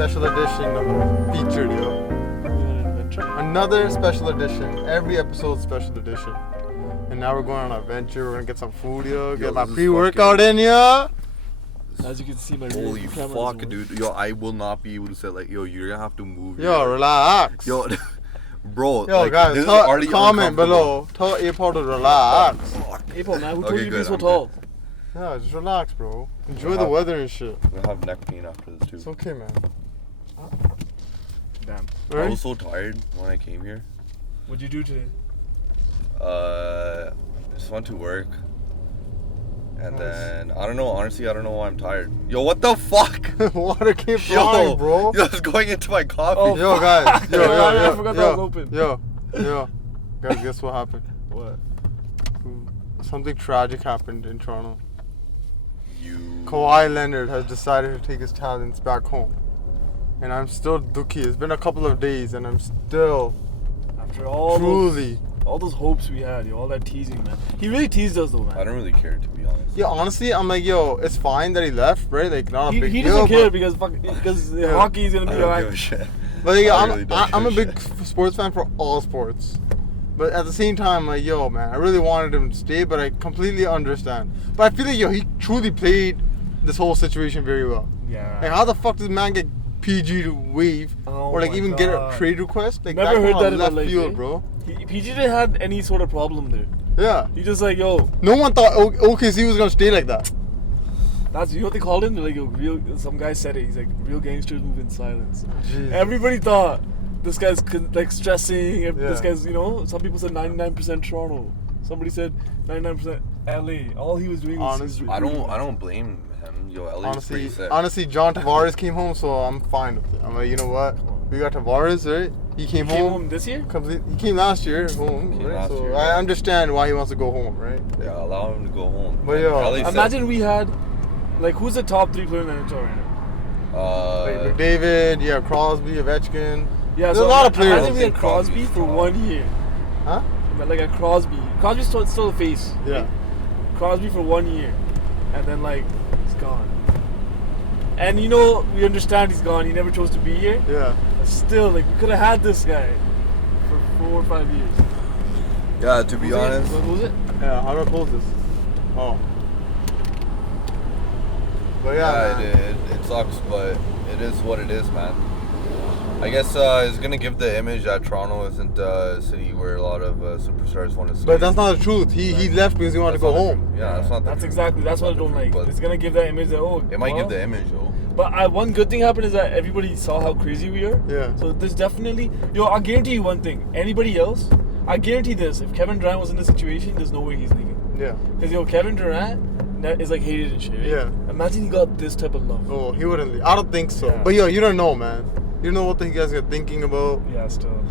special edition of Featured, yo. Another special edition. Every episode special edition. And now we're going on an adventure. We're gonna get some food, yo. Get my pre-workout in, yo. As you can see, my holy fuck, dude. Yo, I will not be able to say like, yo, you're gonna have to move. Yo, relax. Yo, bro. Yo, like, guys, comment below. Tell April to relax. April, man, who told you to be so tall? Yeah, just relax, bro. Enjoy the weather and shit. We'll have neck pain after this too. It's okay, man. Damn. I was so tired when I came here. What'd you do today? Just went to work. And then, I don't know, honestly, I don't know why I'm tired. Yo, what the fuck? Water came flying, bro. Yo, it's going into my coffee. Oh, yo, guys. I forgot that was open. Yo. Guys, guess what happened? What? Something tragic happened in Toronto. Kawhi Leonard has decided to take his talents back home. And I'm still dookie. It's been a couple of days and I'm still after all those hopes we had, all that teasing, man. He really teased us though, man. I don't really care, to be honest. Yeah, honestly, I'm like, yo, it's fine that he left, right? Like, not a big deal. He doesn't care because hockey is gonna be alright. But like, I'm a big sports fan for all sports. But at the same time, like, yo, man, I really wanted him to stay, but I completely understand. But I feel like, yo, he truly played this whole situation very well. Yeah. Like, how the fuck does man get PG to waive or like even get a trade request? Like, never heard that in left left field, bro. PG didn't have any sort of problem there. Yeah. He just like, yo. No one thought OKC was gonna stay like that. That's, you know what they called him? They're like, yo, some guy said it. He's like, real gangsters move in silence. Jeez. Everybody thought this guy's like stressing. This guy's, some people said 99% Toronto. Somebody said 99% LA. All he was doing was honestly, I don't blame him. Yo, LA's pretty sick. Honestly, John Tavares came home, so I'm fine with it. I'm like, you know what? We got Tavares, right? He came home this year? He came last year home, right? So I understand why he wants to go home, right? Yeah, allow him to go home. But yo, imagine we had, like, who's the top 3 player in the NHL right now? Like McDavid, Crosby, Ovechkin. Yeah, there's a lot of players. Imagine we had Crosby for 1 year. Huh? Like a Crosby. Crosby's still a face. Yeah. Crosby for 1 year, and then like he's gone. And we understand he's gone. He never chose to be here. Yeah. But still, like, we could have had this guy for 4 or 5 years. Yeah, to be honest. What was it? Yeah, how do I close this? Oh. But yeah, it sucks, but it is what it is, man. I guess it's gonna give the image that Toronto isn't a city where a lot of superstars want to stay. But that's not the truth. He left because he wanted to go home. Yeah, that's not. That's what I don't like. It's gonna give that image that it might give the image though. But one good thing happened is that everybody saw how crazy we are. Yeah. So there's definitely, I guarantee you one thing. Anybody else, I guarantee this: if Kevin Durant was in this situation, there's no way he's leaving. Yeah. Because Kevin Durant is like hated and shit. Right? Yeah. Imagine he got this type of love. Oh, he wouldn't leave. I don't think so. Yeah. But you don't know, man. You know what the guys are thinking about. Yeah, still.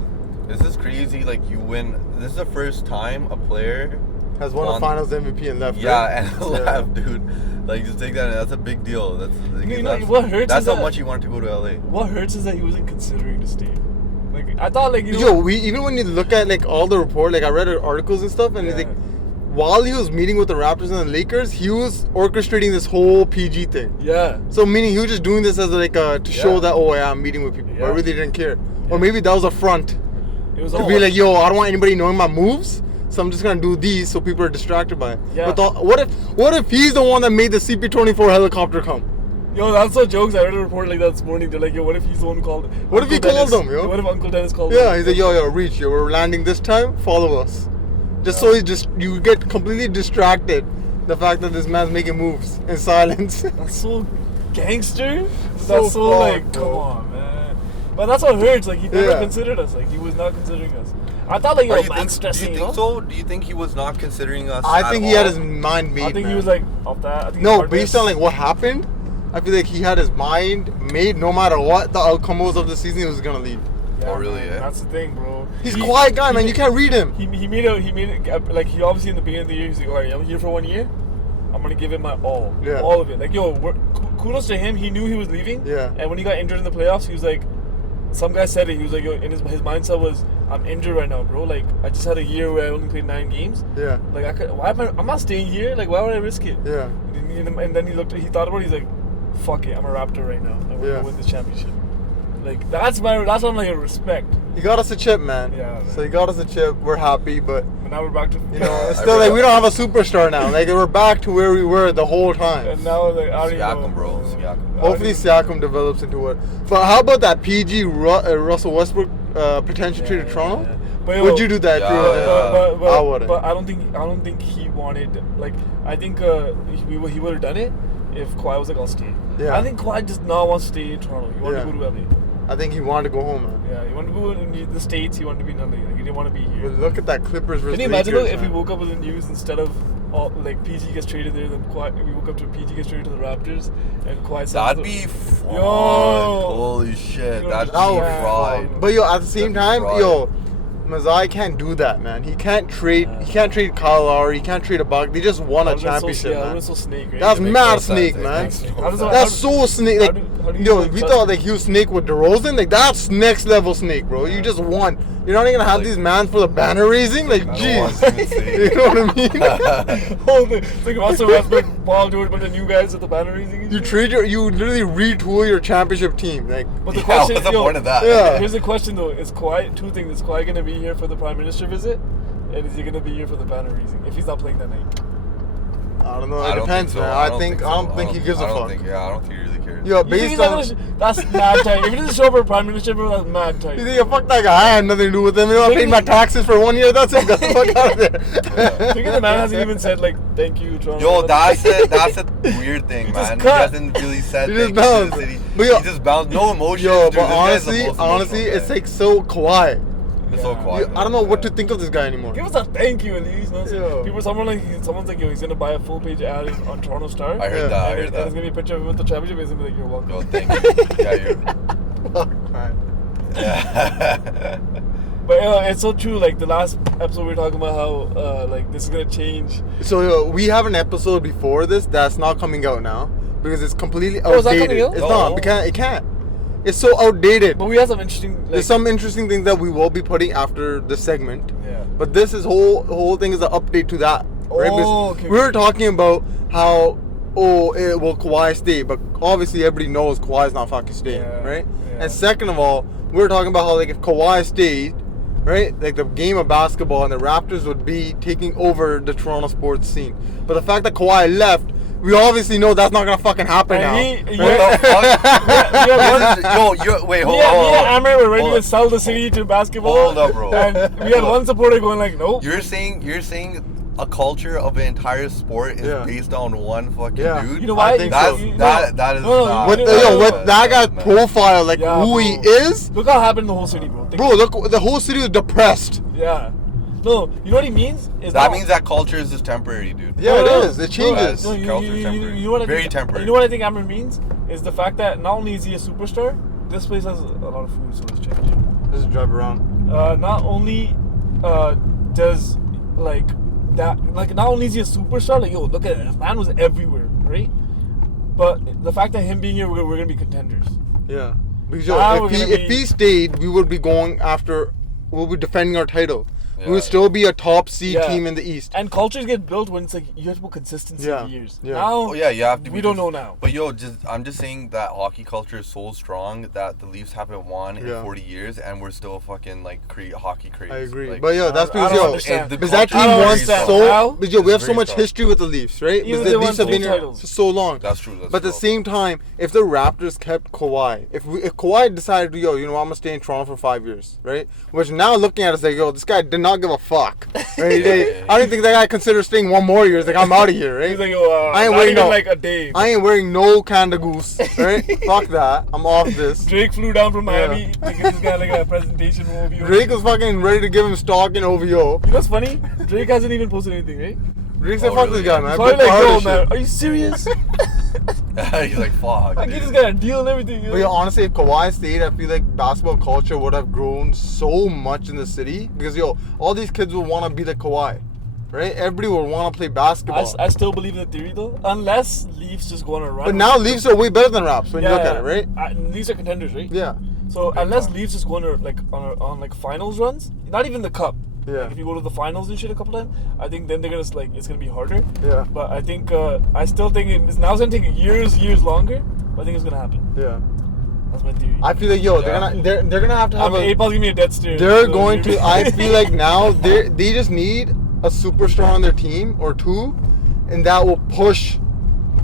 This is crazy. Like, you win. This is the first time a player has won a Finals MVP and left. Yeah, and left, dude. Like, just take that. That's a big deal. What hurts? That's how much he wanted to go to LA. What hurts is that he wasn't considering to stay. Like, I thought, like, even when you look at like all the report, like I read articles and stuff, and it's like, while he was meeting with the Raptors and the Lakers, he was orchestrating this whole PG thing. Yeah. So meaning he was just doing this as like to show that I'm meeting with people. Yeah. I really didn't care. Yeah. Or maybe that was a front. It was to be like, I don't want anybody knowing my moves, so I'm just gonna do these so people are distracted by it. Yeah. But what if he's the one that made the CP-24 helicopter come? Yo, that's so jokes. I read a report like that this morning. They're like, what if he's the one who called? What if he called them, yo? What if Uncle Dennis called? Yeah, he's like, reach, we're landing this time. Follow us. So you get completely distracted. The fact that this man's making moves in silence. That's so gangster. That's so like, come on, man. But that's what hurts. Like, he never considered us. Like, he was not considering us. I thought like, man's stressing. Do you think so? Do you think he was not considering us? I think he had his mind made. I think he was like off that. No, based on like what happened, I feel like he had his mind made. No matter what the outcome was of the season, he was gonna leave. Yeah, really? Yeah. That's the thing, bro. He's a quiet guy, man. You can't read him. He made it like, he obviously in the beginning of the year, he's like, all right, I'm here for 1 year. I'm gonna give it my all. Yeah. All of it. Like, kudos to him. He knew he was leaving. Yeah. And when he got injured in the playoffs, he was like, some guy said it. He was like, in his mindset was, I'm injured right now, bro. Like, I just had a year where I only played 9 games. Yeah. Like, I'm not staying here. Like, why would I risk it? Yeah. And then he thought about it. He's like, fuck it. I'm a Raptor right now. I'm gonna win this championship. Like that's what I'm like a respect. He got us a chip, man. Yeah. So he got us a chip. We're happy, but But now we're back to it's still like we don't have a superstar now. Like we're back to where we were the whole time. And now like I don't even Siakam, know. bro. Siakam. Hopefully Siakam develops into it. But how about that PG Russell Westbrook potential trade to Toronto? Yeah. But, Would you do that? Yeah, True. I wouldn't. But I don't think he wanted like I think he would have done it if Kawhi was like I'll stay. Yeah. I think Kawhi does not want to stay in Toronto. He wanted Yeah. to go to LA. I think he wanted to go home, man. Yeah, he wanted to go in the States. He wanted to be in LA. Like, he didn't want to be here. But look at that Clippers versus Can you imagine Lakers, if we man. woke up with the news instead of like PG gets traded there, then Kawhi, we woke up to PG gets traded to the Raptors, and Kawhi says That'd be fun. Yo. Holy shit. Yo, That'd be that would be fried. But yo, at the same That'd time, be yo, Mazai can't do that, man. He can't trade. He can't trade Kyle Lowry. He can't trade a Buck. They just won a championship, man. So snake, right? That's Makes mad no snake, sense. man. It makes no How does sense. That's so snake. Like, how do you yo, even we trust thought him? like he was snake with DeRozan. Like that's next level snake, bro. You just won. You're not even gonna have Like- these mans for the banner raising. Like, I don't want jeez. to say You it. know what I mean? Hold it. It's like Russell Westbrook, Paul George, but the new guys at the banner raising. and You shit. trade you literally retool your championship team. Like, But the Yeah, question what's the yo, point of that? Yeah. Here's the question though: Is Kawhi two things? Is Kawhi gonna be here for the Prime Minister visit, and is he gonna be here for the banner raising if he's not playing that night? I don't know. I It don't depends, think so. man. I don't think he gives a fuck. I don't think he really cares. Yo, You think based he's not on. gonna that's mad tight. If he doesn't show up for Prime Minister, bro, that's mad tight. You think, yo, fuck that guy. I had nothing to do with him. You know, I paid my taxes for 1 year. That's it. Get the fuck out of there. Thinking the man hasn't even said like thank you, Toronto. Yo, that's a weird thing, He just man. He cut. hasn't really said He just thank you to the bounced. city. But yo- He just bounced. No emotions. Yo, dude. but This guy's the most honestly, emotional it's guy. like so Kawhi. It's so Yeah. quiet. I don't know what to think of this guy anymore. Give us a thank you at least. No? Yeah. Someone's like, yo, he's gonna buy a full page ad on Toronto Star. I heard Yeah. that. I And heard it's that. gonna be a picture of him with the championship. He's gonna be like, you're welcome. Yo, thank you. Yeah, you're. Fuck, man. Yeah. But it's so true. Like the last episode, we were talking about how like this is gonna change. So we have an episode before this that's not coming out now because it's completely outdated. Oh, is that coming out? It's No. not. It can't. It's so outdated. But we have some interesting. Like, There's some interesting things that we will be putting after this segment. Yeah. But this is whole thing is an update to that. Right? Oh, Because okay, we were okay. talking about how will Kawhi stay, but obviously everybody knows Kawhi's not fucking staying, Yeah, right? yeah. And second of all, we were talking about how like if Kawhi stayed, right, like the game of basketball and the Raptors would be taking over the Toronto sports scene. But the fact that Kawhi left, we obviously know that's not gonna fucking happen now. And he- right? What the fuck? Yeah, Yo, wait, hold me and on. Amir were ready Hold to on. sell the city to basketball. Hold up, bro. And we had one supporter going like, nope. You're saying a culture of an entire sport is Yeah. based on one fucking Yeah. dude? You know why? I think so. That is No, not. With you the, know- yo, with that guy's profile, like Yeah, who bro. he is, Look how happened in the whole city, bro. Think- bro. Look, the whole city was depressed. Yeah. No, you know what he means? Is That not- means that culture is just temporary, dude. Yeah, No, it is. It changes. No, you Culture temporary. know what I Very think, temporary. You know what I think Amir means? Is the fact that not only is he a superstar, this place has a lot of food, so let's change. Just drive around. Not only does like that, like not only is he a superstar, like yo, look at it, this man was everywhere, right? But the fact that him being here, we're gonna be contenders. Yeah. Because Now yo, we're if gonna he be- stayed, we would be going after. We'll be defending our title. We Yeah. would still be a top seed Yeah. team in the East. And cultures get built when it's like you have to put consistency Yeah, in years. yeah. Now, Oh yeah, you have to. we be don't just- know now. But yo, I'm just saying that hockey culture is so strong that the Leafs haven't won Yeah. in 40 years, and we're still fucking like hockey crazy. I agree. Like, but yo, that's I because don't yo, understand. because that culture team I don't won understand. so. How? Because yo, we have so Very much strong. history with the Leafs, right? Even Because they the won Leafs have two been here titles. for so long. That's true. But at the same time, if the Raptors kept Kawhi, if Kawhi decided, yo, you know, I'm gonna stay in Toronto for 5 years, right? Which now looking at it, it's like, yo, this guy did not give a fuck. Right? I don't think that guy considers staying 1 more year. It's like I'm out of here, right? he's like, yo, I ain't not wearing even no- like a day. I ain't wearing no Canada Goose, right? Fuck that. I'm off this. Drake flew down from Yeah. Miami to give this guy like a presentation from OVO. Drake was fucking ready to give him stock in OVO. You know what's funny? Drake hasn't even posted anything, right? Drake said, Oh, fuck really? this guy, man. So I'm Big like, part yo, of man, shit. are you serious? He's like, fuck. Like, dude. he just got a deal and everything. You But know? yeah, honestly, if Kawhi stayed, I feel like basketball culture would have grown so much in the city because yo, all these kids would want to be like Kawhi, right? Everybody would want to play basketball. I still believe in the theory though, unless Leafs just go on a run. But now Leafs are way better than Raps when you look at it, right? Leafs are contenders, right? Yeah, So Big unless time. Leafs just go on like finals runs, not even the cup. Yeah. Like if you go to the finals and shit a couple times, I think then they're gonna like it's gonna be harder. yeah, But I think I still think it's gonna take years longer. But I think it's gonna happen. yeah. That's my theory. I feel like they're gonna have to have Eight Ball's giving me a dead stare. They're going to. I feel like now they just need a superstar on their team or two, and that will push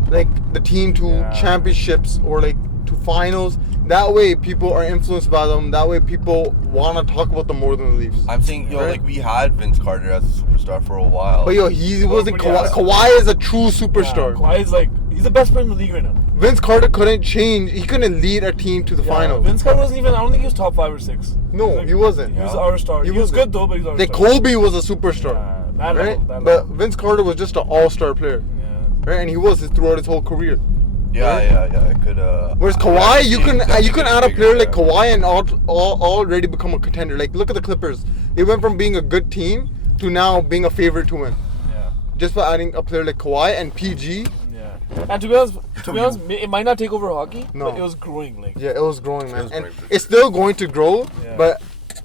like the team to championships or like to finals. That way, people are influenced by them. That way, people want to talk about them more than the Leafs. I'm saying, like we had Vince Carter as a superstar for a while. But he wasn't Kawhi. Kawhi is a true superstar. Yeah, Kawhi is like he's the best player in the league right now. Vince Carter couldn't change. He couldn't lead a team to the finals. Vince Carter wasn't even. I don't think he was top 5 or 6. No, he wasn't. He was our star. He was good though, but he was our star. star. Kobe was a superstar, right? But Vince Carter was just an all-star player, right? And he was throughout his whole career. Yeah. I could. Whereas Kawhi, you can add a player like Kawhi and already become a contender. Like look at the Clippers. They went from being a good team to now being a favorite to win. Yeah. Just by adding a player like Kawhi and PG. Yeah. And to be honest, it might not take over hockey, but it was growing. Like. Yeah, it was growing, man, and it's still going to grow, but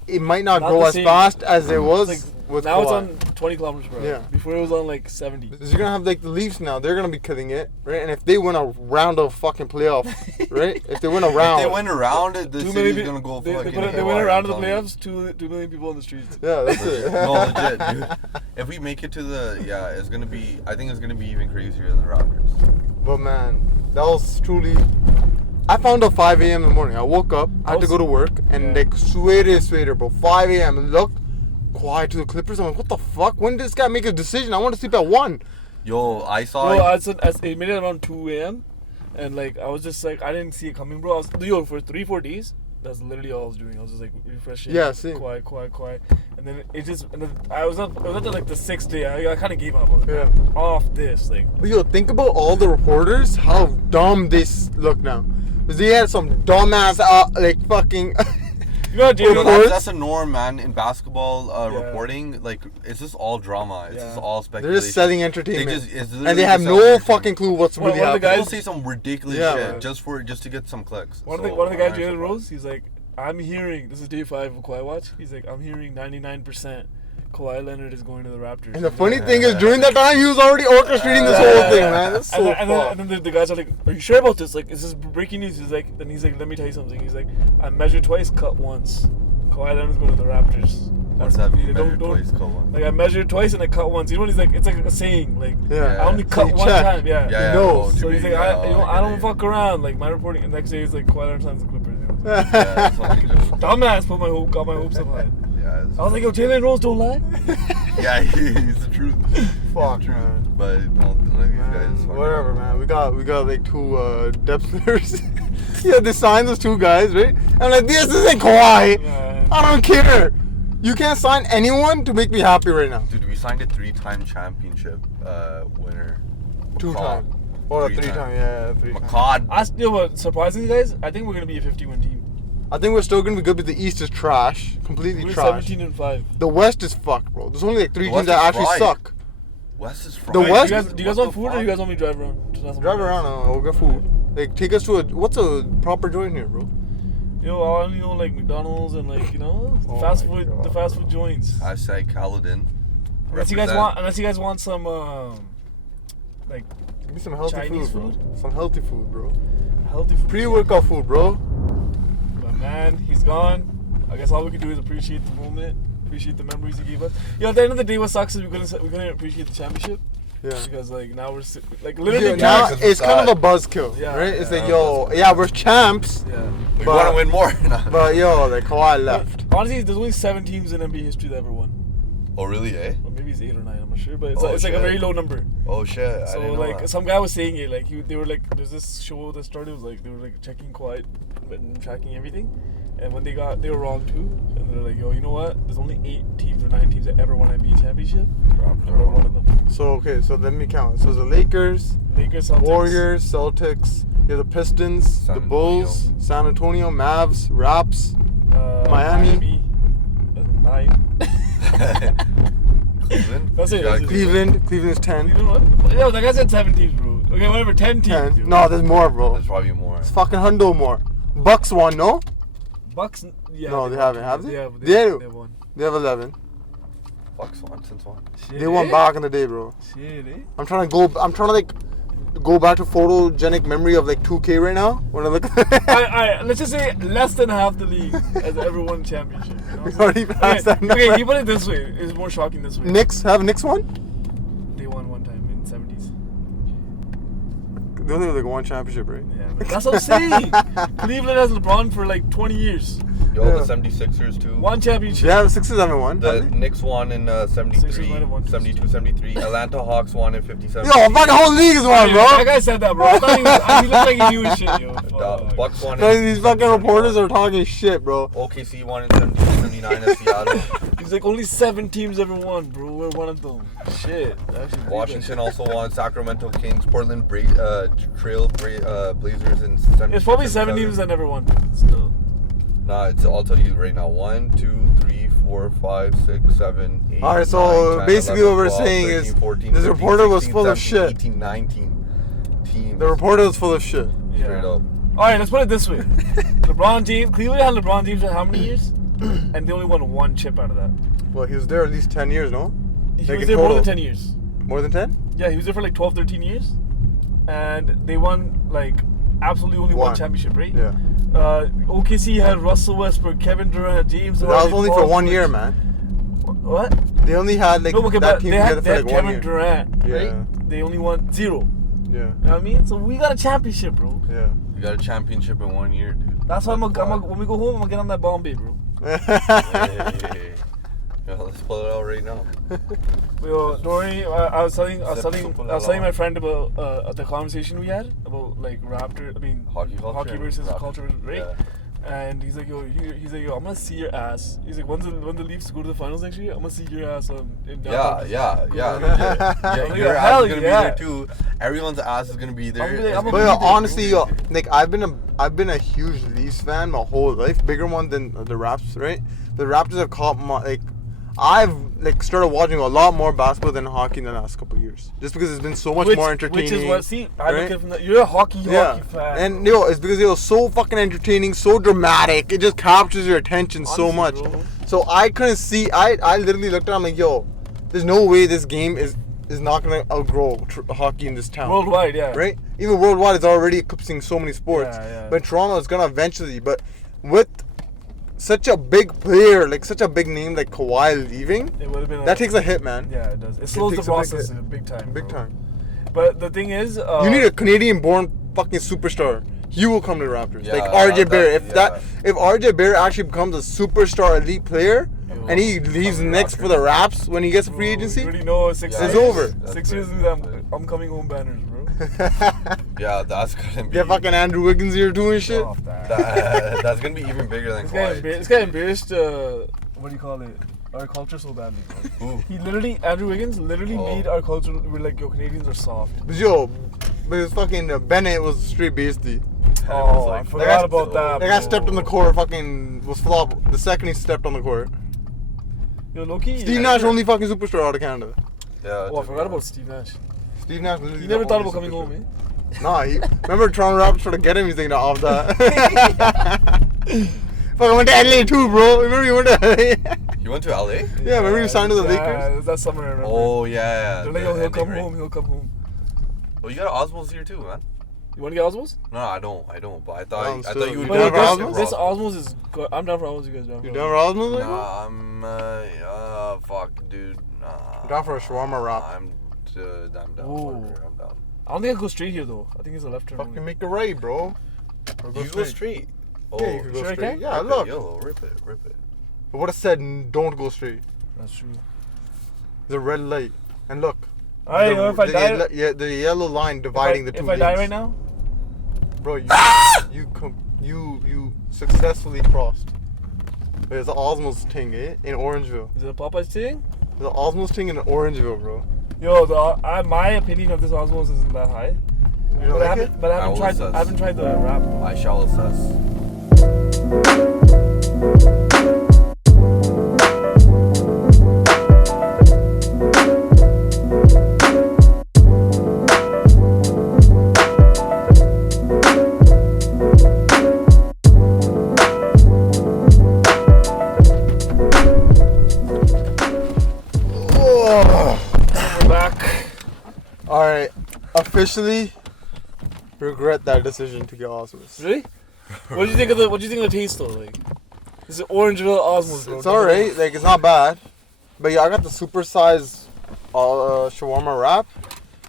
it might not grow as fast as it was. With now Kawhi. It's on 20 kilometers per hour. Yeah. Before it was on like 70. Because you're gonna have like the Leafs now. They're gonna be killing it, right? And if they win a round of fucking playoff, right? If they win a round, if they win a round, the city's gonna go. They win a round of the playoffs. 2 million people on the streets. Yeah, that's it. No, legit, dude. If we make it to it's gonna be. I think it's gonna be even crazier than the Raptors. But man, that was truly. I found out 5 a.m. in the morning. I woke up. I had to go to work, and like sweater, bro. 5 a.m. and look. Quiet to the Clippers. I'm like, what the fuck? When did this guy make a decision? I want to sleep at 1. Yo, I saw. It made it around 2 a.m. And like, I was just like, I didn't see it coming, bro. For 3-4 days, that's literally all I was doing. I was just like refreshing. Yeah, same. Quiet. And then I was up to like the 6th day. I kind of gave up. I was like, off this. Like, but yo, think about all the reporters, how dumb they look now. Because they had some dumbass, like fucking. You know, that's a norm, man. In basketball reporting, like it's just all drama. It's just all speculation. They're just selling entertainment, and they have no fucking clue what's really happening. People say some ridiculous shit just to get some clicks. One of the guys, Jalen Rose, he's like, I'm hearing. This is day 5 of Kawhi Watch. He's like, I'm hearing 99%. Kawhi Leonard is going to the Raptors. And the funny thing is, during that time, he was already orchestrating this whole thing, man. That's so and then the guys are like, "Are you sure about this? Like, is this breaking news?" He's like, "Let me tell you something." He's like, "I measured twice, cut once. Kawhi Leonard's going to the Raptors." What's that mean? Measured twice, cut once. Like I measured twice and I cut once. You know what he's like? It's like a saying. Like I only cut one time. Yeah. He knows. So he's like, I don't fuck around. Like my reporting. And next day he's like, Kawhi Leonard signs the Clippers. Dumbass got my hopes up high. Yeah, I was like, yo, Jalen Rose don't lie. Yeah, he's the truth. Fuck, man. But none of these guys. Whatever, man. We got like 2 depth players. Yeah, they signed those 2 guys, right? I'm like, this isn't Kawhi. Yeah. I don't care. You can't sign anyone to make me happy right now. Dude, we signed a 3-time championship winner. 2-time. Or a 3-time, yeah, 3-time. But surprisingly, guys, I think we're gonna be a 50-win team. I think we're still gonna be good, but the East is trash, completely we're trash. 17-5. The West is fucked, bro. There's only like 3 teams that actually suck. West is fried. The West. Do you guys want food or do you guys want me to drive around? Drive around. We'll get food. Like, take us to what's a proper joint here, bro? Yo, I only know like McDonald's and like the fast food joints. Hashtag Caledon. Unless you guys want some like give me some healthy Chinese food, bro. Some healthy food, bro. Healthy food. Pre-workout food, bro. But man, he's gone. I guess all we can do is appreciate the moment, appreciate the memories he gave us. At the end of the day, what sucks is we couldn't appreciate the championship. Yeah. Because like now we're like literally now it's kind of a buzzkill, right? It's like we're champs. Yeah. We want to win more. But like Kawhi left. Honestly, there's only 7 teams in NBA history that ever won. Oh really? Or maybe it's 8 or 9. I'm not sure, but it's like a very low number. Oh shit! So I didn't know like that. some guy was saying it like they were like there's this show that started, it was like they were like checking Kawhi and tracking everything, and when they were wrong too, and they're like, yo, you know what? There's only 8 teams or 9 teams that ever won NBA championship. We're one of them. So let me count. So the Lakers, Celtics. Warriors, Celtics. You have the Pistons, the Bulls, San Antonio, Mavs, Raps, Miami. That's 9. Cleveland. That's it. Cleveland's 10. Yo, that guy said 7 teams, bro. Okay, whatever. 10 teams. 10. No, there's more, bro. There's probably more. It's fucking hundo more. Bucks won, no? Bucks. Yeah. No, they haven't. Have they? They won. They have 11. Bucks won since when? They won back in the day, bro. Shit, eh? I'm trying to like go back to photogenic memory of like 2K right now when I look at I let's just say less than half the league has ever won championship. You know? We already passed that number. Okay, you put it this way. It's more shocking this way. Knicks won? They won one time in the 70s. They only have like one championship, right? Yeah, but that's what I'm saying. Cleveland has LeBron for like 20 years. Yo, Yeah. the 76ers too. One championship. Yeah, the Sixers haven't won. The have they? Knicks won in Sixers 73, might have won. 72, 73. Atlanta Hawks won in 57. Yo, fucking whole league is one, That bro. guy said that, bro. I thought he looked like he knew his shit, yo. Fuck. Bucks won Man, in these fucking reporters are talking shit, bro. OKC won in 72, 79 in Seattle. He's like, only 7 teams ever won, bro. We're one of them. Shit. I actually believe Washington that also won. Sacramento Kings, Portland Blazers in 70. It's probably 7 teams that never won. Still. Nah, I'll tell you right now. 1, 2, 3, 4, 5, 6, 7, 8. Alright, so 9, 10, basically 11, what we're 12, saying 13, is 14, this 15, reporter was 16, full of 17, shit. 18, 19 teams. The reporter was full of shit. Yeah. Straight up. Alright, let's put it this way. LeBron James, Cleveland had LeBron James for how many years? And they only won 1 chip out of that. Well, he was there at least 10 years, no? He Like was in there more total. than 10 years. More than 10? Yeah, he was there for like 12, 13 years. And they won like absolutely only one One. championship, right? Yeah. OKC had Russell Westbrook, Kevin Durant, James That Harden. was only for Paul 1 George. year, man. What? They only had like No, okay, that but team they together had, for like 1 Kevin year. Durant, right? Yeah. They only won 0. Yeah. You know what I mean? So we got a championship, bro. Yeah. You got a championship in 1 year, dude. That's why when we go home, I'm gonna get on that Bombay, bro. Hey. Yo, let's pull it out right now. Yo, don't worry. I was telling my friend about the conversation we had about like Raptor. I mean, Hockey culture. hockey versus Raptor. culture, right? Yeah. And he's like, yo, I'm gonna see your ass. He's like, when the Leafs go to the finals next year, I'm gonna see your ass in downtown. Yeah. I'm like, Your ass hell is gonna yeah. be there too. Everyone's ass is gonna be there. I'm It's gonna gonna But be yo, there. honestly, yo, like I've been a huge Leafs fan my whole life, bigger one than the Raps, right? The Raptors have caught my like, I've like started watching a lot more basketball than hockey in the last couple of years, just because it's been so much more entertaining. Which is what, see, I look right? at it from that. You're a hockey fan. And yo, it's because it was so fucking entertaining, so dramatic. It just captures your attention so much. Honestly, bro. So I couldn't see. I literally looked at it, I'm like, yo, there's no way this game is not gonna outgrow hockey in this town. Worldwide, yeah. Right? Even worldwide, it's already eclipsing so many sports. Yeah. But Toronto is gonna eventually. But with such a big player, like such a big name like Kawhi leaving, It would have been. that takes a hit, man. Yeah, it does. It slows the takes a big process hit. big time. Big bro. time. But the thing is, You need a Canadian-born fucking superstar. He will come to the Raptors. Yeah, like RJ Barrett. yeah. If RJ Barrett actually becomes a superstar elite player Yo, and he leaves come to next Raptors. for the Raps when he gets a free Bro, agency, You already know 6 Yeah, years. it's over. That's 6 it. years and I'm coming home banners, bro. Yeah, that's gonna be. get fucking Andrew Wiggins here doing shit. Off that. That's gonna be even bigger than Kawhi. This guy embarrassed. What do you call it? Our culture so badly. Bro. Ooh. He literally, Andrew Wiggins, literally Oh. made our culture. We're like, yo, Canadians are soft. But yo, but his fucking Bennett was straight beastie. Oh, like- I forgot about that. That guy bro. stepped on the court, fucking was flop the second he stepped on the court. Yo, Loki. Steve Nash, only fucking superstar out of Canada. Yeah. Oh, I forgot about Steve Nash. Steve Nash literally You the never thought only about coming superstar. home, eh? Nah, he remember Toronto Raptors trying to get him. He's thinking off that. Fucking went to LA too, bro. Remember he went to LA? You went to LA? Yeah, remember he signed to the Yeah, Lakers? it was that summer, I remember. Oh yeah. They're like, the yo, he'll ending, come right? home, he'll come home. Oh, you got Osmos here too, man. You want to get Osmos? No, I don't. But I thought I'm I still- thought you would You But down do for it. Osmos? this Osmos is good. I'm down for Osmos, you guys down for You Osmos? down for Osmond? Like Nah, I'm fuck, dude. Nah. Down for a shawarma wrap. I'm down. Ooh. Partner, I'm down. I don't think I go straight here though. I think it's a left turn. Fucking only. make it right, bro. Or You go straight. Oh, Yeah, you can go Sure I straight. can? Yeah, rip look. It, yo, rip it. I would have said don't go straight. That's true. There's a red light. And look. Alright, the, if I the die, ye- yeah, the yellow line dividing the two if I die lanes. right now, Bro, you successfully crossed. There's the Osmos ting, eh? In Orangeville. is it a Popeyes thing? There's the Osmos ting in Orangeville, bro. Yo, my opinion of this Osmos isn't that high. You don't like it? But I I haven't will tried. assess. I haven't tried the wrap. I shall assess. We're back. Alright, officially, regret that decision to get Osmos. Really? What do you think of the taste though? Like, this is Orangeville Osmos, bro. It's alright. Like it's not bad. But yeah, I got the super size shawarma wrap.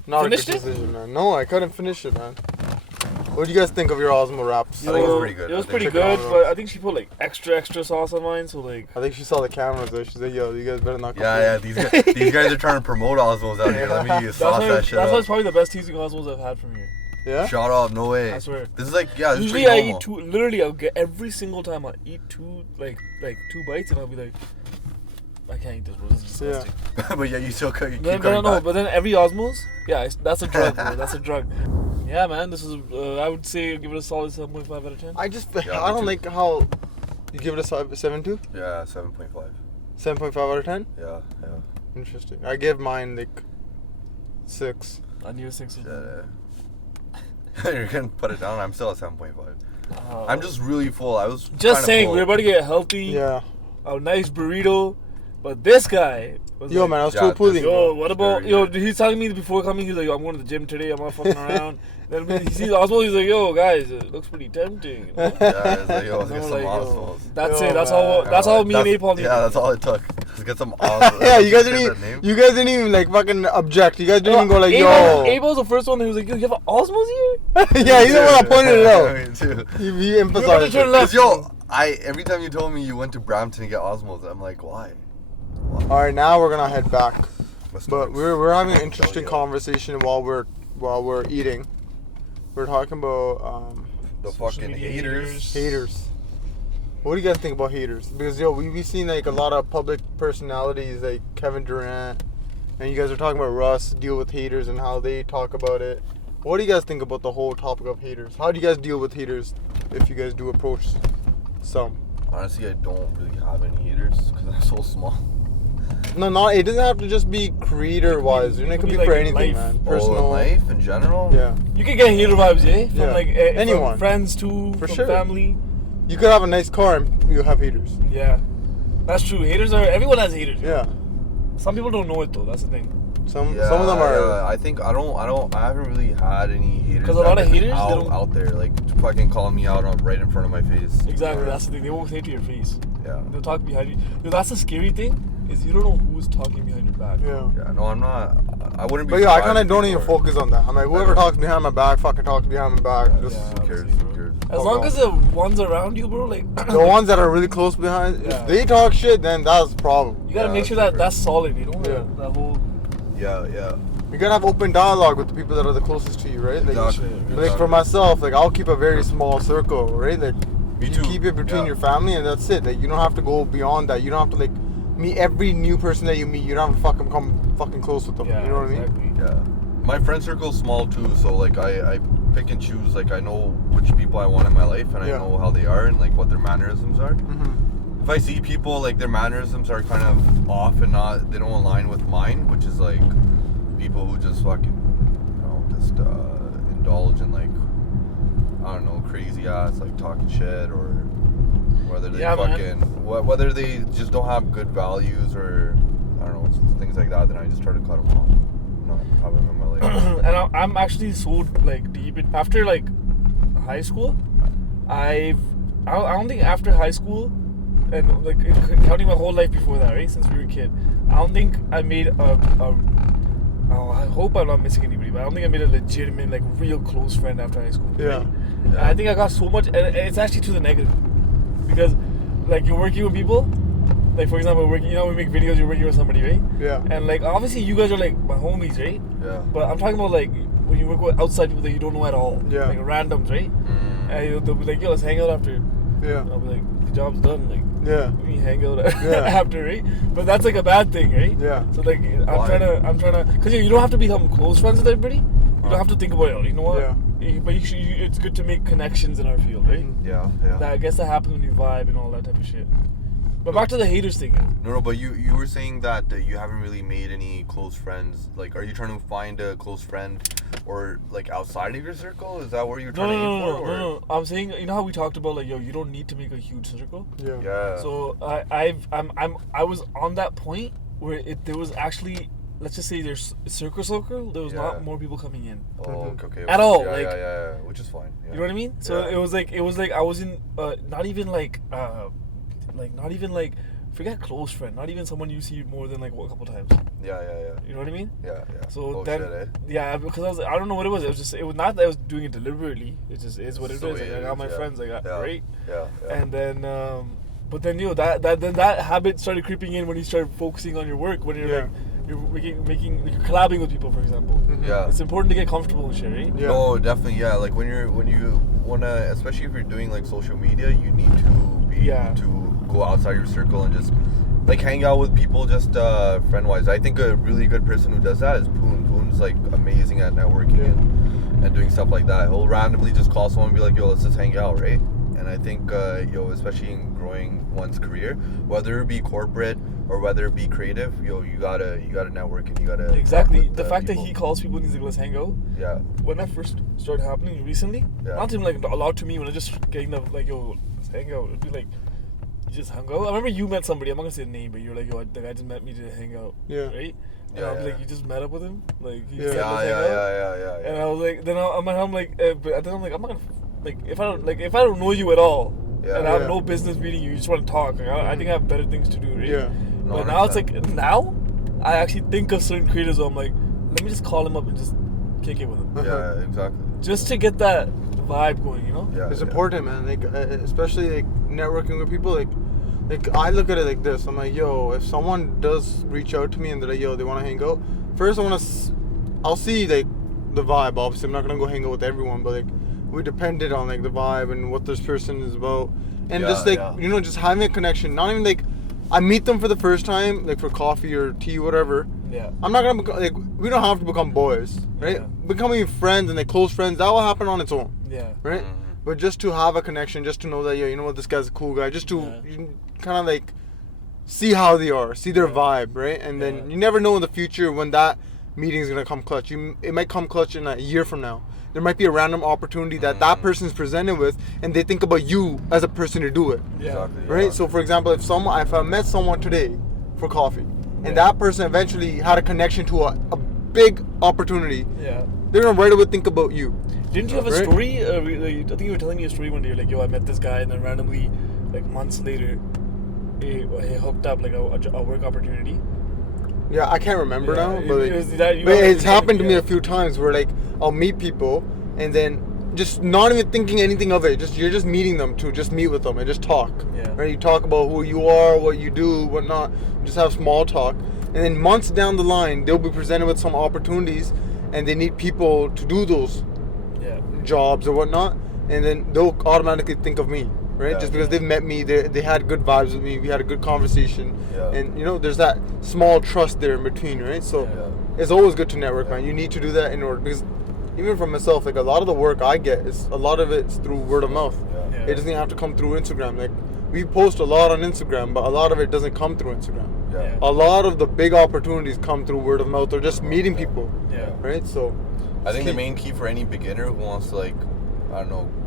Not Finished a it? good decision, man. No, I couldn't finish it, man. What do you guys think of your Osmo wraps? I think it's pretty good. It was I think pretty it's good, pretty but I think she put like extra sauce on mine, so like. I think she saw the cameras though. She said, "Yo, you guys better not." Yeah, these guys are trying to promote Osmos out here. Let me sauce that shit That's why up. it's probably the best teasing Osmos I've had from here. Yeah. Shout out, no way. I swear. This is like, yeah, this Usually is I pretty eat normal. two. Literally, I'll get every single time I eat two bites, and I'll be like, I can't eat this, bro. This is disgusting. But yeah, you still keep No, coming back. but then every Osmos, yeah, that's a drug, bro. That's a drug. Yeah, man, this is. I would say give it a solid 7.5 out of 10. I Yeah, I don't me too. like how you give it a 7.2, Yeah, 7.5. 7.5 out of 10. Yeah. Interesting. I give mine like 6. I knew a 6 was You're gonna put it down. I'm still at 7.5. Oh. I'm just really full. I was Just saying, full. we're about to get healthy. Yeah. A nice burrito, but this guy was Yo, like, man, I was Yeah, too pulling. Yo, what about very yo? good. He's telling me before coming. He's like, yo, I'm going to the gym today. I'm not fucking around. Then when he sees Osmo, he's like, yo, guys, it looks pretty tempting. You know? Yeah, it's like, yo, let's And get I'm some like, yo, Osmos. that's Yo, it. That's man. all. That's all me and Apol need. Yeah, that's all it took. Let's get some Osmos. Yeah, you guys Say didn't. that name? You guys didn't even like fucking object. You guys didn't even go like, Apol's the first one who was like, yo, you have an Osmos here? Yeah, he's the one that pointed it out. Me too. He emphasized. turn it. left. 'Cause, yo, every time you told me you went to Brampton to get Osmos, I'm like, why? All right, now we're gonna head back. Must But have- we're having an interesting conversation while we're eating. We're talking about The Social fucking media haters. haters. What do you guys think about haters? Because yo, we seen like a lot of public personalities like Kevin Durant, and you guys are talking about Russ deal with haters and how they talk about it. What do you guys think about the whole topic of haters? How do you guys deal with haters if you guys do approach some? Honestly, I don't really have any haters because I'm so small. No, it doesn't have to just be creator-wise. It could be like for in anything, life. man. Oh, Personal. in life in general? Yeah. You can get hater vibes, yeah? From Yeah. like Anyone. from friends too, For from sure. family. You could have a nice car and you have haters. Yeah, that's true. Everyone has haters. Yeah. Some people don't know it though. That's the thing. Some of them are. Yeah, I think I haven't really had any haters. 'Cause a lot that of have been haters, they don't- out there, like fucking calling me out right in front of my face. Exactly. Yeah. That's the thing. They won't say it to your face. Yeah. They'll talk behind you. Yo, that's the scary thing. Is you don't know who's talking behind your back. Yeah. Yeah, no, I'm not. I wouldn't be. But yeah, I surprised kind of if don't people even are- focus on that. I'm like, whoever talks behind my back, fucking talks behind my back. Yeah, Just Who cares? obviously, Who cares? As long as the ones around you, bro, like the ones that are really close behind, Yeah. if they talk shit, then that's a problem. you gotta Yeah, make sure that's that that's solid. You know, Yeah. that whole. Yeah. You gotta have open dialogue with the people that are the closest to you, right? Like, Exactly. like for myself, like I'll keep a very small circle, right? Like Me you too. keep it between Yeah. your family and that's it. Like you don't have to go beyond that. You don't have to like meet every new person that you meet. You don't have to fucking come fucking close with them. Yeah, you know what exactly. I mean? Yeah. My friend circle's small too, so like I pick and choose. Like I know which people I want in my life, and Yeah. I know how they are and like what their mannerisms are. Mm-hmm. If I see people like their mannerisms are kind of off and they don't align with mine, which is like people who just fucking just indulge in like I don't know crazy ass like talking shit or whether they Yeah, whether they just don't have good values or I don't know things like that, then I just try to cut them off. Not have them in my life. And I'm actually so like deep in, after like high school. I don't think after high school and like counting my whole life before that, right? Since we were a kid, I don't think I made I hope I'm not missing anybody, but I don't think I made a legitimate, like, real close friend after high school. Yeah. Right? And I think I got so much, and it's actually to the negative, because, like, you're working with people. Like, for example, we make videos. You're working with somebody, right? Yeah. And like, obviously, you guys are like my homies, right? Yeah. But I'm talking about like when you work with outside people that you don't know at all. Yeah. Like randoms, right? And they'll be like, "Yo, let's hang out after." Yeah. And I'll be like, "The job's done." Like, Yeah. we hang out Yeah. after, right? But that's like a bad thing, right? Yeah. So like, Why? I'm trying to, because you don't have to become close friends with everybody. You don't have to think about it. You know what? Yeah. But it's good to make connections in our field, right? Yeah. I guess that happens when you vibe and all that type of shit. But back to the haters thing. No, but you were saying that you haven't really made any close friends. Like, are you trying to find a close friend, or like outside of your circle? Is that where you're trying to aim for? Or? No. I'm saying, you know how we talked about like, yo, you don't need to make a huge circle. Yeah. Yeah. So I was on that point where there was actually let's just say there's circle, there was Yeah. not more people coming in. Oh, okay. At all, Yeah, like- yeah, which is fine. Yeah. You know what I mean? So Yeah. it was like I was in not even like not even like forget close friend, not even someone you see more than like a couple times. Yeah. You know what I mean? Yeah. So Oh, then, shit, eh? yeah, because I don't know what it was. It was not that I was doing it deliberately. It just is what it So is. Like, I got my yeah. friends. I got Yeah. right. Yeah. And then, but then that habit started creeping in when you start focusing on your work. When you're Yeah. like you're making like, you're collabing with people, for example. Yeah. It's important to get comfortable and shit, right? Yeah. No, definitely. Yeah, like when you wanna, especially if you're doing like social media, you need to be Yeah. able to go outside your circle and just like hang out with people, just friend wise. I think a really good person who does that is Poon. Poon's like amazing at networking and doing stuff like that. He'll randomly just call someone and be like, "Yo, let's just hang out," right? And I think especially in growing one's career, whether it be corporate or whether it be creative, you gotta network and you gotta talk Exactly. with, The fact that people. he calls people and he's like, "Let's hang out." Yeah. When that first started happening recently, Yeah. not even like a lot to me. When I just getting the like, "Yo, let's hang out," it'd be like. You just hung out. I remember you met somebody. I'm not gonna say the name, but you're like, "Yo, the guy just met me to hang out." Yeah. Right. And Yeah, I'll be yeah. like, "You just met up with him?" Like, he Yeah. said, Yeah, "Let's hang out." yeah. And I was like, then I'm like, but then I'm like, I'm not gonna like if I don't know you at all, Yeah. and I have Yeah. no business meeting you. You just want to talk. Like, I think I have better things to do, right? Yeah. No, But now it's 100%. like now, I actually think of certain creators. Where I'm like, let me just call him up and just kick it with him, Yeah, exactly. just to get that vibe going. You know? Yeah. It's yeah. important, man. Like, especially like networking with people. Like I look at it like this. I'm like, yo, if someone does reach out to me and they're like, yo, they want to hang out. First, I'll see like the vibe. Obviously, I'm not gonna go hang out with everyone, but like we depended on like the vibe and what this person is about, and Yeah, just like yeah. just having a connection. Not even like I meet them for the first time, like for coffee or tea, whatever. Yeah. I'm not gonna like we don't have to become boys, right? Yeah. Becoming friends and like close friends, that will happen on its own, Yeah. right? Mhm. But just to have a connection, just to know that, you know what, this guy's a cool guy, just to kind of like see how they are, see their Yeah. vibe, right? And Yeah. then you never know in the future when that meeting is gonna come clutch. It might come clutch in a year from now. There might be a random opportunity that that person is presented with, and they think about you as a person to do it, Yeah. Exactly. right? Yeah. So, for example, if I met someone today for coffee, and Yeah. that person eventually had a connection to a big opportunity, Yeah. they're gonna right away think about you. Didn't you have a Right. story? I think you were telling me a story one day. You're like, "Yo, I met this guy," and then randomly, like months later, he hooked up like a work opportunity. Yeah, I can't remember Yeah, now, it- but, like, it was that- you but know, it's happened to me yeah. a few times where like I'll meet people and then just not even thinking anything of it. You're just meeting them to just meet with them and just talk. Yeah. Right? You talk about who you are, what you do, whatnot. Just have small talk, and then months down the line, they'll be presented with some opportunities, and they need people to do those Yeah. jobs or whatnot, and then they'll automatically think of me, right? Yeah. Just because they've met me, they had good vibes with me, we had a good conversation, Yeah. and there's that small trust there in between, right? So Yeah. it's always good to network, Yeah. man. You need to do that in order, because even for myself, like a lot of the work I get is a lot of it's through word of mouth. Yeah. Yeah. It doesn't have to come through Instagram. Like we post a lot on Instagram, but a lot of it doesn't come through Instagram. Yeah. Yeah. A lot of the big opportunities come through word of mouth or just meeting people, Yeah. right? So I think the key. main key for any beginner who wants to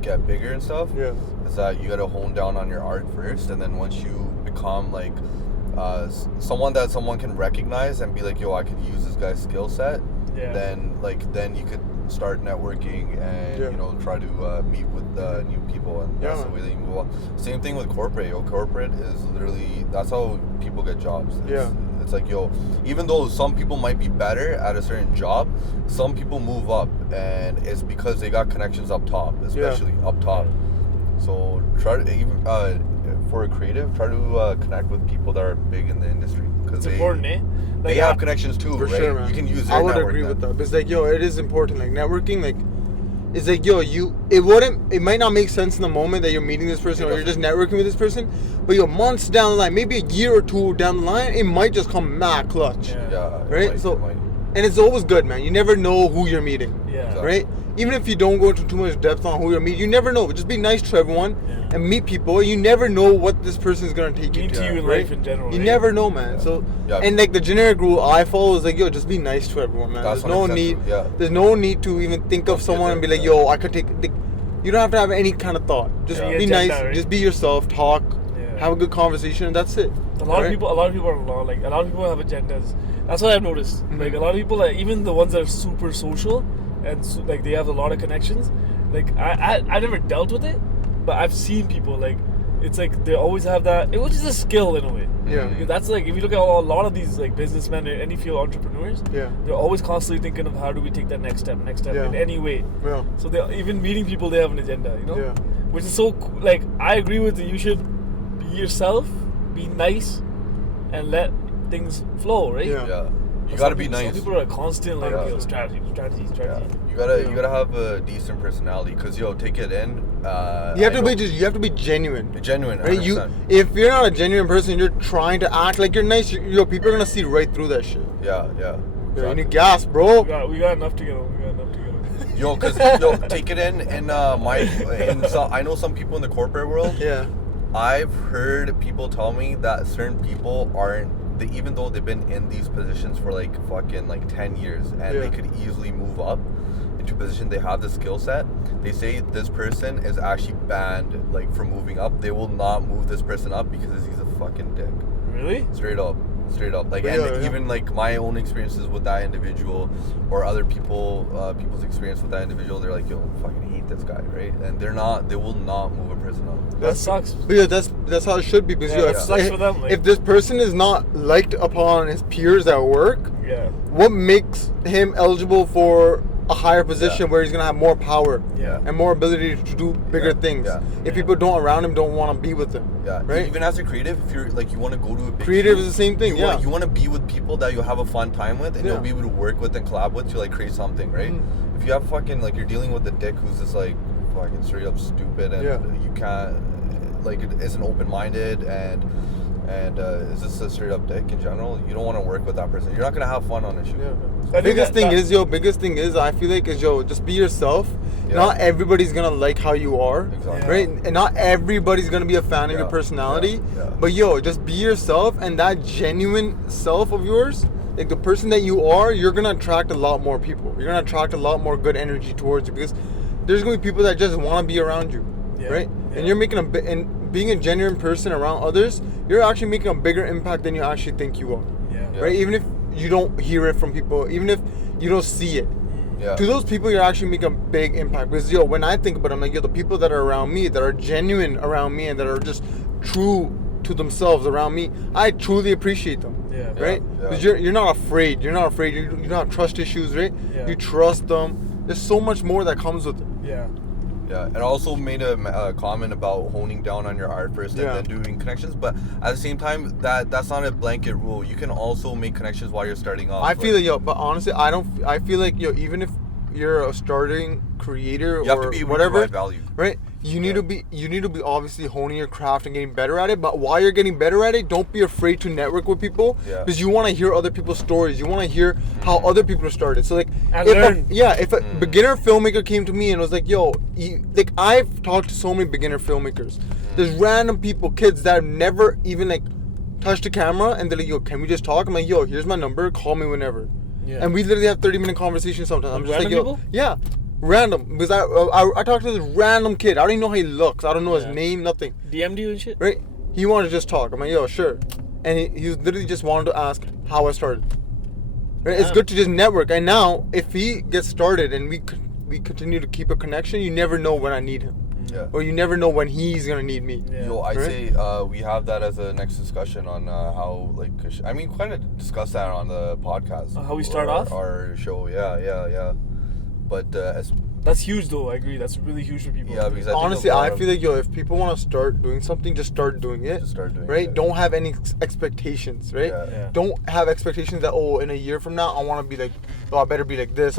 get bigger and stuff, Yeah. is that you gotta hone down on your art first, and then once you become like someone that someone can recognize and be like, yo, I could use this guy's skill set, Yeah. then you could start networking and Yeah. try to meet with new people, and that's Yeah. the way that you move on. Same thing with corporate. Corporate is literally, that's how people get jobs. It's like, even though some people might be better at a certain job, some people move up, and it's because they got connections up top, especially up top. So try to for a creative, try to connect with people that are big in the industry, because It's important, eh? they have connections too, For right? sure, man. You can use their I would network agree then. with that. But it's like, it is important. Like networking, like it's like, it might not make sense in the moment that you're meeting this person or you're just networking with this person, but months down the line, maybe a year or two down the line, it might just come mad clutch. Yeah. Yeah, it Right? might- So- it might. And it's always good, man. You never know who you're meeting. Yeah. Exactly. Right? Even if you don't go into too much depth on who you're meeting, you never know. Just be nice to everyone Yeah. and meet people. You never know what this person is gonna take you Mean to. to you in right? life in general. You right? never know, man. Yeah. So, Yeah. and like the generic rule I follow is like, just be nice to everyone, man. That's There's no 100% need. true, yeah. There's no need to even think of Don't someone get and be there, like, yeah. I could take. You don't have to have any kind of thought. Just Yeah. be Agenda, nice. right? Just be yourself. Talk. Yeah. Have a good conversation, and that's it. A lot Right? of people are like a lot of people have agendas. That's what I've noticed. Mhm. Like a lot of people, like even the ones that are super social and like they have a lot of connections. Like I never dealt with it, but I've seen people like it's like they always have that, which is a skill in a way. Yeah. Because that's like if you look at a lot of these like businessmen or any field entrepreneurs, Yeah. they're always constantly thinking of how do we take that next step Yeah. in any way. Yeah. So they even meeting people, they have an agenda, you know. Yeah. Which is so like I agree with you. You should be yourself, be nice, and let things flow, right? Yeah. Yeah. You But gotta some be people- nice. Some people are constant like Yeah. yo, strategy. Yeah. You Yeah. gotta have a decent personality, cause take it in. You have to be genuine. genuine. Right? 100%. If you're not a genuine person, you're trying to act like you're nice. People are gonna see right through that shit. Yeah. Yo, you need gas, bro. We got enough to get on. Cause take it in, and I know some people in the corporate world. Yeah. I've heard people tell me that certain people aren't. Even though they've been in these positions for like fucking like 10 years, and they could easily move up into a position, they have the skill set. They say this person is actually banned like from moving up. They will not move this person up because he's a fucking dick. Really? Straight up. Like, Yeah, and yeah. even like my own experiences with that individual, or other people's experience with that individual, they're like, yo, fucking hate this guy, right? And they will not move a person up. That sucks. But yeah, that's how it should be. Because Yeah, yo, that if, sucks for them, like- if this person is not liked upon his peers at work, Yeah. what makes him eligible for a higher position Yeah. where he's gonna have more power Yeah. and more ability to do bigger Yeah, things? yeah. If people around him don't want to be with him, Yeah, right? Even as a creative, if you're like you want to go to a big Creative shoot, is the same thing, You yeah. you want to be with people that you'll have a fun time with, and Yeah. you'll be able to work with and collab with to like create something, right? Mhm. If you have fucking like you're dealing with a dick who's just like fucking straight up stupid, and Yeah. you can't like isn't open minded and is just a straight up dick in general, you don't want to work with that person. You're not gonna have fun on a shoot. Yeah. I think Biggest thing that- is I feel like is just be yourself. Yeah. Not everybody's gonna like how you are, Exactly. right? And not everybody's gonna be a fan of Yeah, your personality. yeah. But just be yourself, and that genuine self of yours, like the person that you are, you're gonna attract a lot more people. You're gonna attract a lot more good energy towards you because there's gonna be people that just want to be around you, Yeah, right? yeah. And you're making and being a genuine person around others, you're actually making a bigger impact than you actually think you are. Yeah. Right? Even if you don't hear it from people, even if you don't see it. Yeah. To those people, you're actually making a big impact. Because, when I think about it, I'm like, the people that are around me, that are genuine around me, and that are just true to themselves around me, I truly appreciate them. Yeah. Right? Yeah. Because you're not afraid. You're not afraid. You don't have trust issues, right? Yeah. You trust them. There's so much more that comes with it. Yeah. Yeah, and also made a comment about honing down on your art first and Yeah. then doing connections. But at the same time, that's not a blanket rule. You can also make connections while you're starting off. I feel like, but honestly, I feel like, even if you're a starting creator you have or to be able to whatever, provide value. right? You need Yeah. to be obviously honing your craft and getting better at it. But while you're getting better at it, don't be afraid to network with people Yeah. because you want to hear other people's stories. You want to hear how other people started. So like, And if learn. if a beginner filmmaker came to me and was like, "Yo," like I've talked to so many beginner filmmakers. There's random people, kids that have never even like touched a camera, and they're like, "Yo, can we just talk?" I'm like, "Yo, here's my number. Call me whenever." Yeah. And we literally have 30-minute conversations sometimes. I'm Like just like, random "Yo, people? yeah." Random, because I talked to this random kid. I don't even know how he looks. I don't know Yeah. his name, nothing. DM'd you and shit? Right? He wanted to just talk. I'm like, yo, sure. And he was literally just wanted to ask how I started. Right? It's Yeah. good to just network. And now, if he gets started and we continue to keep a connection, you never know when I need him, Yeah. or you never know when he's gonna need me. Yeah. Yo, I'd Right? say we have that as a next discussion on how like kind of discuss that on the podcast. How we start Or off? our show. Yeah. But as That's huge, though. I agree. That's really huge for people. yeah, because I think Honestly, a lot I of- feel like, if people want to start doing something, just start doing it. Just start doing right? it. Don't have any expectations, right? Yeah. Yeah. Don't have expectations that, in a year from now, I want to be like, I better be like this.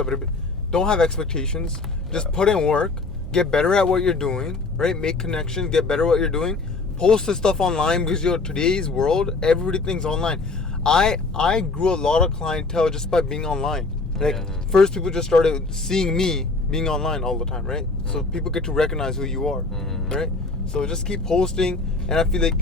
Don't have expectations. Just Yeah. put in work. Get better at what you're doing, right? Make connections. Get better at what you're doing. Post the stuff online because, today's world, everybody thinks online. I grew a lot of clientele just by being online. Like, Yeah. first people just started seeing me being online all the time, right? So people get to recognize who you are, Mhm. right? So just keep posting, and I feel like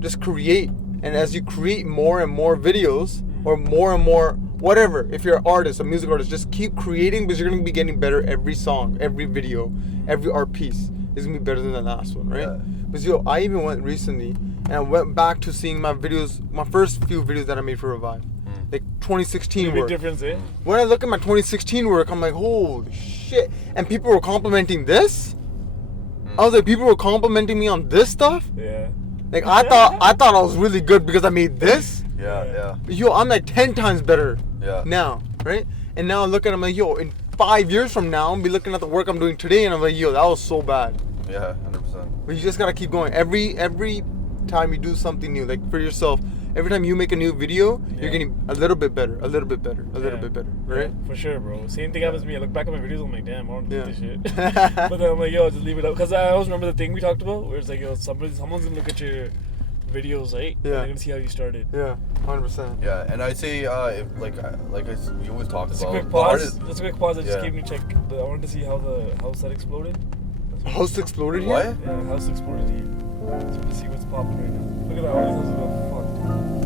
just create. And as you create more and more videos, or more and more whatever, if you're an artist, a music artist, just keep creating because you're gonna be getting better every song, every video, every art piece is gonna be better than the last one, right? Yeah. Because I even went recently and I went back to seeing my videos, my first few videos that I made for Revive. like 2016 Big work. difference, eh? When I look at my 2016 work, I'm like, holy shit! And people were complimenting this. I was like, people were complimenting me on this stuff. Yeah. Like I thought I was really good because I made this. Yeah. Yo, I'm like 10 times better Yeah. now, right? And now I look at it, I'm like, yo, in 5 years from now, I'm gonna be looking at the work I'm doing today, and I'm like, yo, that was so bad. Yeah, 100%. But you just gotta keep going. Every time you do something new, like for yourself, every time you make a new video, you're getting a little bit better, a little bit better, a little bit better, right? Yeah, for sure, bro. Same thing happens to me. I look back at my videos, I'm like, damn, I don't do this shit. Yeah. But then I'm like, yo, just leave it up. Because I always remember the thing we talked about, where it's like, yo, someone's gonna look at your videos, right? Yeah. And they're gonna see how you started. Yeah, 100%. Yeah, and I'd say if you always talk Just a about quick the pause. hardest- Just a quick pause. I just Yeah. gave me check. I wanted to see how the house that exploded. House exploded What? here? Yeah, house exploded here. So to see what's popping right now. Look at that. All these houses got fucked.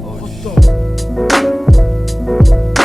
Oh, What the?